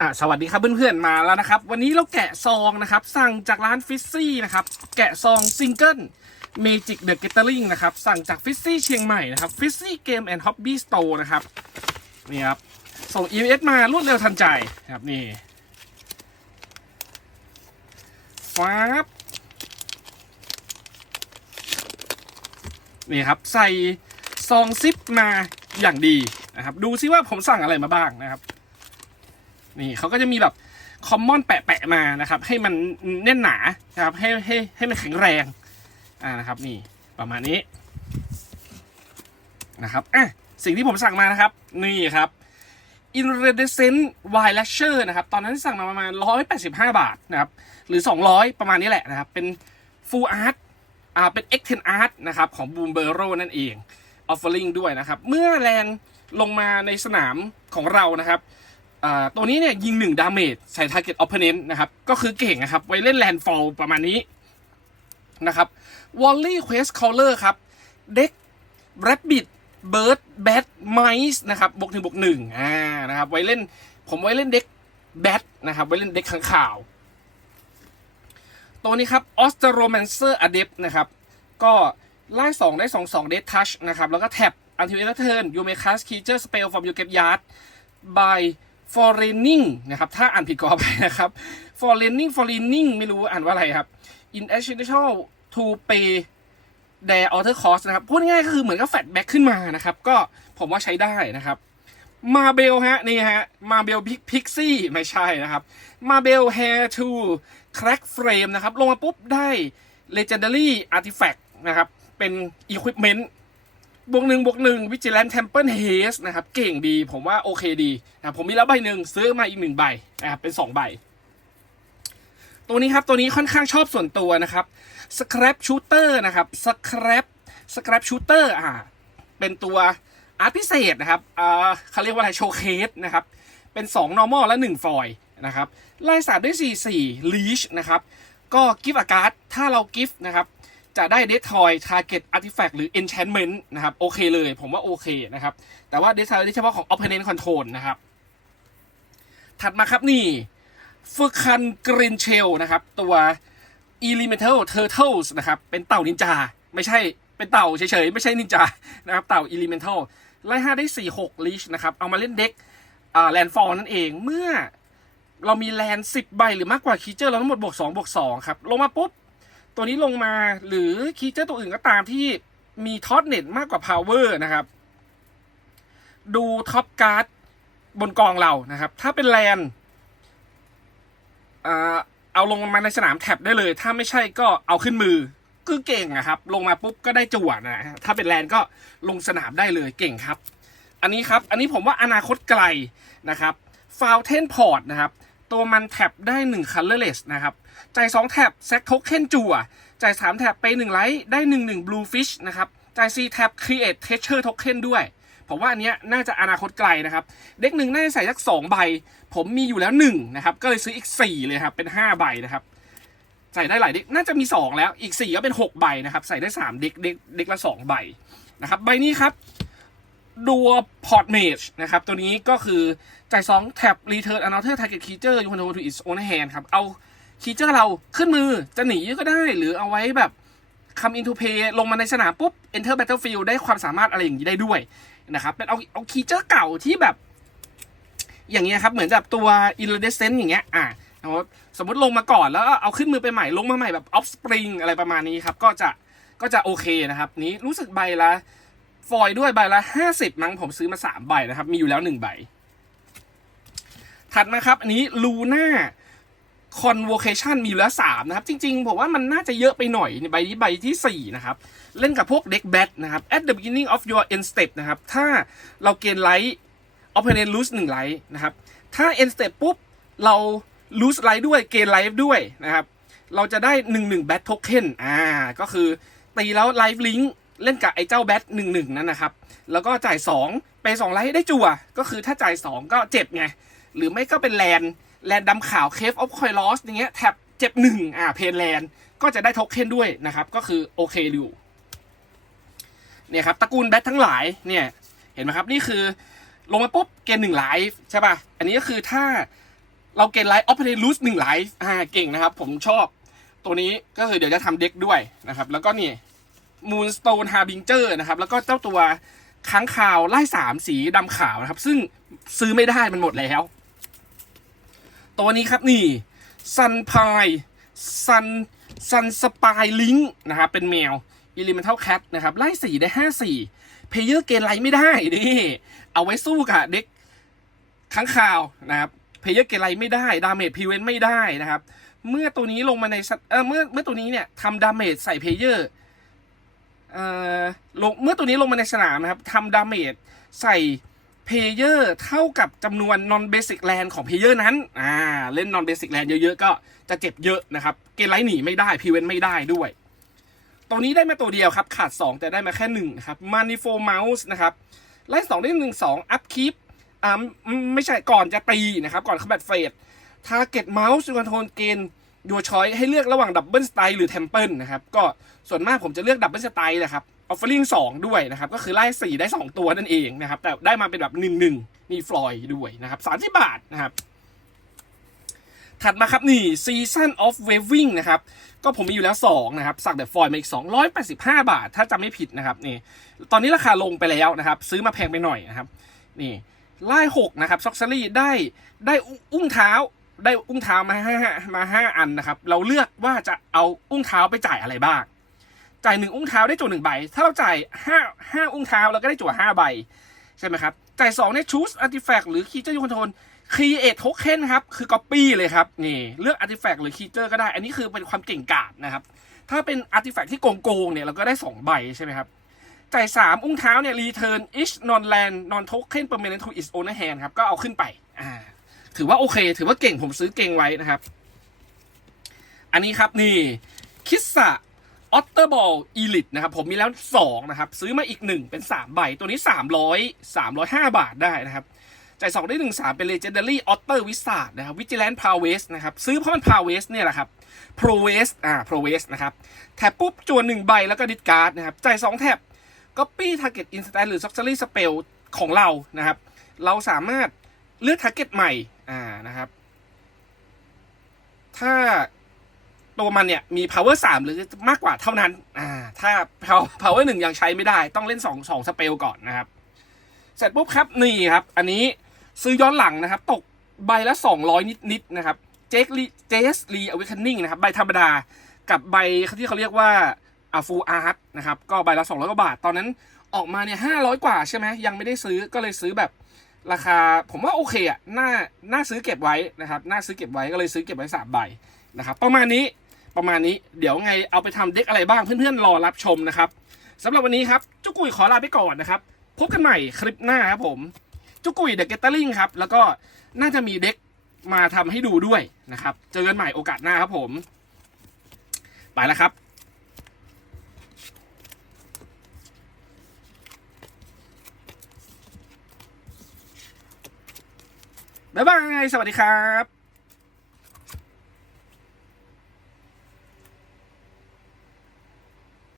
อะสวัสดีครับเพื่อนๆมาแล้วนะครับ วันนี้เราแกะซองนะครับ สั่งจากร้านฟิซซี่นะครับ แกะซองซิงเกิลเมจิกเดอะเกตเตอริงนะครับ สั่งจากฟิซซี่เชียงใหม่นะครับฟิซซี่เกมแอนด์ฮ็อบบี้สโตร์นะครับนี่ครับ ส่ง EMS มารวดเร็วทันใจครับนี่ฟ้าบนี่ครับ ใส่ซองซิปมาอย่างดีนะครับ ดูซิว่าผมสั่งอะไรมาบ้างนะครับ นี่เขาก็จะมีแบบคอมมอนแปะๆมานะครับ ให้มันแน่นหนานะครับให้ให้ให้มันแข็งแรงอ่านะครับนี่ประมาณนี้นะครับอะสิ่งที่ผมสั่งมานะครับ นี่ครับ Iridescent Wire Lasher นะครับ ตอนนั้นสั่งมาประมาณ 185 บาทนะครับ หรือ 200 ประมาณนี้แหละนะครับ เป็น Full Art อ่า เป็น X10 Art นะครับ ของ Boom b e r o นั่นเอง Offering ด้วยนะครับ เมื่อแลนลงมาในสนามของเรานะครับ ตัวนี้เนี่ยยิงหนึ่งดาเมจใส่ target opponent นะครับ ก็คือเก่งนะครับ ไว้เล่น landfall ประมาณนี้นะครับ volley quest caller ครับเด็ก rabbit bird bat mice นะครับบวกหนึ่งบวกหนึ่งอ่านะครับไว้เล่นผมไว้เล่นเด็ก bat นะครับไว้เล่นเด็กข้างข่าว ตัวนี้ครับ Ostromancer Adept นะครับก็ไล่สองได้สองสอง death touch นะครับแล้วก็แท็บ until end of turn you may cast creature spell from your graveyard by foreigning นะครับ ถ้าอ่านผิดก็ขอไปนะครับ foreigning foreigning ไม่รู้อ่านว่าอะไรครับ in additional to pay their author cost นะครับ พูดง่ายๆก็คือเหมือนกับแฟลแบ็กขึ้นมานะครับ ก็ผมว่าใช้ได้นะครับมาเบลฮะ นี่ฮะ มาเบลพิกพิกซี่ไม่ใช่นะครับมาเบล hair to crack frame นะครับ ลงมาปุ๊บได้ legendary artifact นะครับ เป็น equipment บวกหนึ่งบวกหนึ่งวิจิแลน Temple Haze นะครับ เก่งดีผมว่าโอเคดีนะผมมีแล้วใบหนึ่งซื้อมาอีกหนึ่งใบนะครับ เป็นสองใบ ตัวนี้ครับ ตัวนี้ค่อนข้างชอบส่วนตัวนะครับ Scrap Shooter นะครับ Scrap Scrap Shooter อ่าเป็นตัวอาร์ตพิเศษนะครับอ่าเขาเรียกว่าอะไรโชว์เคสนะครับ เป็น 2 normal และ1ฟอยนะครับไล่สามด้วย 4 4 leash นะครับ ก็กิฟต์อาการ์ดถ้าเรากิฟต์นะครับ จะได้เดททอยทาร์เก็ตอาร์ติแฟกต์หรือ enchantment นะครับ โอเคเลย ผมว่าโอเคนะครับ แต่ว่าเดททอยเฉพาะของ opponent control นะครับ ถัดมาครับนี่ฝึกคันกรีนเชลนะครับ ตัว elemental turtles นะครับ เป็นเต่านินจา ไม่ใช่เป็นเต่าเฉยๆ ไม่ใช่นินจานะครับ เต่า elemental ไล่5ได้ 4 6 leash นะครับ เอามาเล่นเด็กอ่าแลนฟอร์นั่นเองเมื่อเรามีแลน10ใบหรือมากกว่าคีเจอร์เราทั้งหมดบวก2บวก2ครับ ลงมาปุ๊บ ตัวนี้ลงมาหรือคีเจอร์ตัวอื่นก็ตามที่มีท็อตเน็ตมากกว่าพาวเวอร์นะครับ ดูท็อปการ์ดบนกองเรานะครับ ถ้าเป็นแลนเอาลงมาในสนามแท็บได้เลย ถ้าไม่ใช่ก็เอาขึ้นมือคือเก่งอะครับ ลงมาปุ๊บก็ได้จวนะฮะถ้าเป็นแลนก็ลงสนามได้เลยเก่งครับ อันนี้ครับ อันนี้ผมว่าอนาคตไกลนะครับฟาวเทนพอร์ตนะครับ ตัวมันแท็บได้1 colorless นะครับ จ่าย2แท็บแซกโทเค็นจั่วจ่าย3แท็บไป1ไลท์ได้1 1 blue fish นะครับจ่าย4แท็บ create treasure token ด้วยผมว่าอันเนี้ยน่าจะอนาคตไกลนะครับ เด็กหนึ่งน่าจะใส่สัก2ใบ ผมมีอยู่แล้ว1นะครับก็เลยซื้ออีก 4 เลยครับเป็น 5 ใบนะครับใส่ได้หลายเด็กน่าจะมี 2 แล้วอีก 4 ก็เป็น 6 ใบนะครับ ใส่ได้ 3 เด็กเด็กเด็กละ 2 ใบนะครับใบนี้ครับดัวพอร์ตเมจนะครับตัวนี้ก็คือจ่าย2แท็บ return another target creature you control to its own hand ครับเอา คีเจอร์เราขึ้นมือจะหนีก็ได้ หรือเอาไว้แบบ come into play ลงมาในสนามปุ๊บ enter battlefield ได้ความสามารถอะไรอย่างนี้ได้ด้วยนะครับเป็นเอาเอาคีเจอร์เก่าที่แบบ อย่างเงี้ยครับ เหมือนแบบตัว iridescent อย่างเงี้ยอะเอาสมมติลงมาก่อนแล้วเอาขึ้นมือไปใหม่ลงมาใหม่แบบ offspring อะไรประมาณนี้ครับ ก็จะก็จะโอเคนะครับ นี้รู้สึกใบละฟอยล์ด้วยใบละห้าสิบมั้งผมซื้อมาสามใบนะครับ มีอยู่แล้วหนึ่งใบ ถัดมาครับ อันนี้ลูน่า convocation มีอยู่แล้วสามนะครับ จริงๆ ผมว่ามันน่าจะเยอะไปหน่อยในใบนี้ใบที่สี่นะครับ เล่นกับพวกเด็กแบทนะครับ at the beginning of your end step นะครับ ถ้าเราเกณฑ์ไลท์ opponent lose หนึ่งไลท์นะครับ ถ้า end step ปุ๊บ เรา lose ไลท์ด้วยเกณฑ์ไลท์ด้วยนะครับ เราจะได้หนึ่งหนึ่งแบทโทเค็นอ่า ก็คือตีแล้วไลฟ์ลิงก์เล่นกับไอ้เจ้าแบทหนึ่งหนึ่งนั่นนะครับ แล้วก็จ่ายสองไปสองไลท์ได้จั่ว ก็คือถ้าจ่ายสองก็เจ็บไง หรือไม่ก็เป็นแลน แลนดำขาวเคฟออฟคอยลอสอย่างเงี้ยแท็บเจ็บหนึ่งอ่าเพนแลนก็จะได้โทเค็นด้วยนะครับ ก็คือโอเคอยู่เนี่ยครับตระกูลแบททั้งหลายเนี่ยเห็นไหมครับ นี่คือลงมาปุ๊บเกณฑ์หนึ่งไลฟ์ใช่ป่ะ อันนี้ก็คือถ้าเราเกณฑ์ไลท์ออฟเ a ลูสหนึ่งไลท์อ่าเก่งนะครับ ผมชอบตัวนี้ก็คือเดี๋ยวจะทำเด็กด้วยนะครับ แล้วก็นี่มูนสโตนฮาบิงเจอร์นะครับ แล้วก็เจ้าตัวค้างคาวไล่สามสีดำขาวนะครับ ซึ่งซื้อไม่ได้มันหมดแล้ว ตัวนี้ครับนี่ซันพายซันซันสปายลิงนะครับเป็นแมว Elemental Cat นะครับไล่สีได้ห้าสี่เพเยอร์เกณฑ์ไลไม่ได้นี่เอาไว้สู้กับเด็กค้างคาวนะครับเพเยอร์เกณฑ์ไลไม่ได้ ดาเมจพีเวนไม่ได้นะครับ เมื่อตัวนี้ลงมาในเออเมื่อเมื่อตัวนี้เนี่ยทำดาเมจใส่เพเยอร์เอ่อลงเมื่อตัวนี้ลงมาในสนามนะครับทำดาเมจใส่ เพเยอร์เท่ากับจำนวน non basic land ของเพเยอร์นั้น อ่า เล่น non basic land เยอะๆ ก็จะเจ็บเยอะนะครับ เกณฑ์ไลท์หนีไม่ได้พีเวนไม่ได้ด้วย ตัวนี้ได้มาตัวเดียวครับ ขาด 2 แต่ได้มาแค่1นะครับ Manifold Mouse นะครับ ไล่2ได้1 2 Up Keep อ่าไม่ใช่ก่อนจะตีนะครับ ก่อนเข้าแบตเฟส Target Mouse คอนโทรลเกณฑ์ดูช้อยให้เลือกระหว่างดับเบิลสไตล์หรือเทมเพิลนะครับ ก็ส่วนมากผมจะเลือกดับเบิลสไตล์นะครับ ออฟเฟอร์ลิง2ด้วยนะครับ ก็คือไล่4ได้2ตัวนั่นเองนะครับ แต่ได้มาเป็นแบบ1 1มีฟลอยด้วยนะครับ30บาทนะครับ ถัดมาครับนี่ Season of Waving นะครับ ก็ผมมีอยู่แล้ว 2 นะครับ สั่งแบบฟอยล์มาอีก 285 บาท ถ้าจำไม่ผิดนะครับนี่ตอนนี้ราคาลงไปแล้วนะครับ ซื้อมาแพงไปหน่อยนะครับ นี่ไล่6นะครับซ็อกซ r รี่ได้ได้อุ้งเท้าได้อุ้งเท้ามาห้ามาห้าอันนะครับ เราเลือกว่าจะเอาอุ้งเท้าไปจ่ายอะไรบ้าง จ่ายหนึ่งอุ้งเท้าได้จั่วหนึ่งใบ ถ้าเราจ่ายห้าห้าอุ้งเท้าเราก็ได้จั่วห้าใบ ใช่ไหมครับ จ่ายสองเนี่ยชูสอาร์ติแฟกต์หรือคีเจอร์ยูคอนโทรลครีเอทโทเค็นครับ คือก๊อปปี้เลยครับ นี่ เลือกอาร์ติแฟกต์หรือคีเจอร์ก็ได้ อันนี้คือเป็นความเก่งกาจนะครับ ถ้าเป็นอาร์ติแฟกต์ที่โกงๆเนี่ยเราก็ได้สองใบใช่ไหมครับ จ่ายสามอุ้งเท้าเนี่ย return each non land non token permanent to its owner hand ครับ ก็เอาขึ้นไป อ่า ถือว่าโอเค ถือว่าเก่งผมซื้อเก่งไว้นะครับ อันนี้ครับนี่คิสซะ ออตเตอร์บอลอีลิตนะครับผมมีแล้ว 2 นะครับ ซื้อมาอีก 1 เป็น 3 ใบ ตัวนี้ 300 305 บาทได้นะครับจ่าย2ได้ 1 3 เป็น Legendary Otter Wizard นะครับ Vigilant p o w e s นะครับ ซื้อเพราะมัน p o w e s เนี่ยแหละครับ Pro w e s อ่า Pro w e s นะครับแทบปุ๊บจวน 1 ใบแล้วก็ดิสการ์ดนะครับ จ่าย 2แท็บ Copy Target Instant หรือ Sorcery Spell ของเรานะครับ เราสามารถเลือก Target ใหม่ อ่า นะครับ ถ้า ตัวมันเนี่ยมี power 3 หรือมากกว่าเท่านั้น อ่า ถ้า power 1ยังใช้ไม่ได้ ต้องเล่น 2 2 สเปลก่อนนะครับ เสร็จปุ๊บครับ นี่ครับ อันนี้ซื้อย้อนหลังนะครับ ตกใบละ 200 นิดๆนนะครับ เจคลีเจสลีอเวคันนิ่งนะครับ ใบธรรมดา กับใบที่เขาเรียกว่าอ่าฟูอาร์ตนะครับ ก็ใบละ 200 กว่าบาท ตอนนั้นออกมาเนี่ย 500 กว่าใช่ไหม ยังไม่ได้ซื้อ ก็เลยซื้อแบบราคา ผมว่าโอเคอะน่า น่าซื้อเก็บไว้นะครับ น่าซื้อเก็บไว้ ก็เลยซื้อเก็บไว้3ใบนะครับ ประมาณนี้ ประมาณนี้เดี๋ยวไงเอาไปทำเด็กอะไรบ้างเพื่อนๆรอรับชมนะครับสำหรับวันนี้ครับจุกุยขอลาไปก่อนนะครับพบกันใหม่คลิปหน้าครับผมจุกุยเดอะเกตเตอร์ลิงครับแล้วก็น่าจะมีเด็กมาทำให้ดูด้วยนะครับ เจอกันใหม่โอกาสหน้าครับผม ไปแล้วครับบ๊ายบาย สวัสดีครับ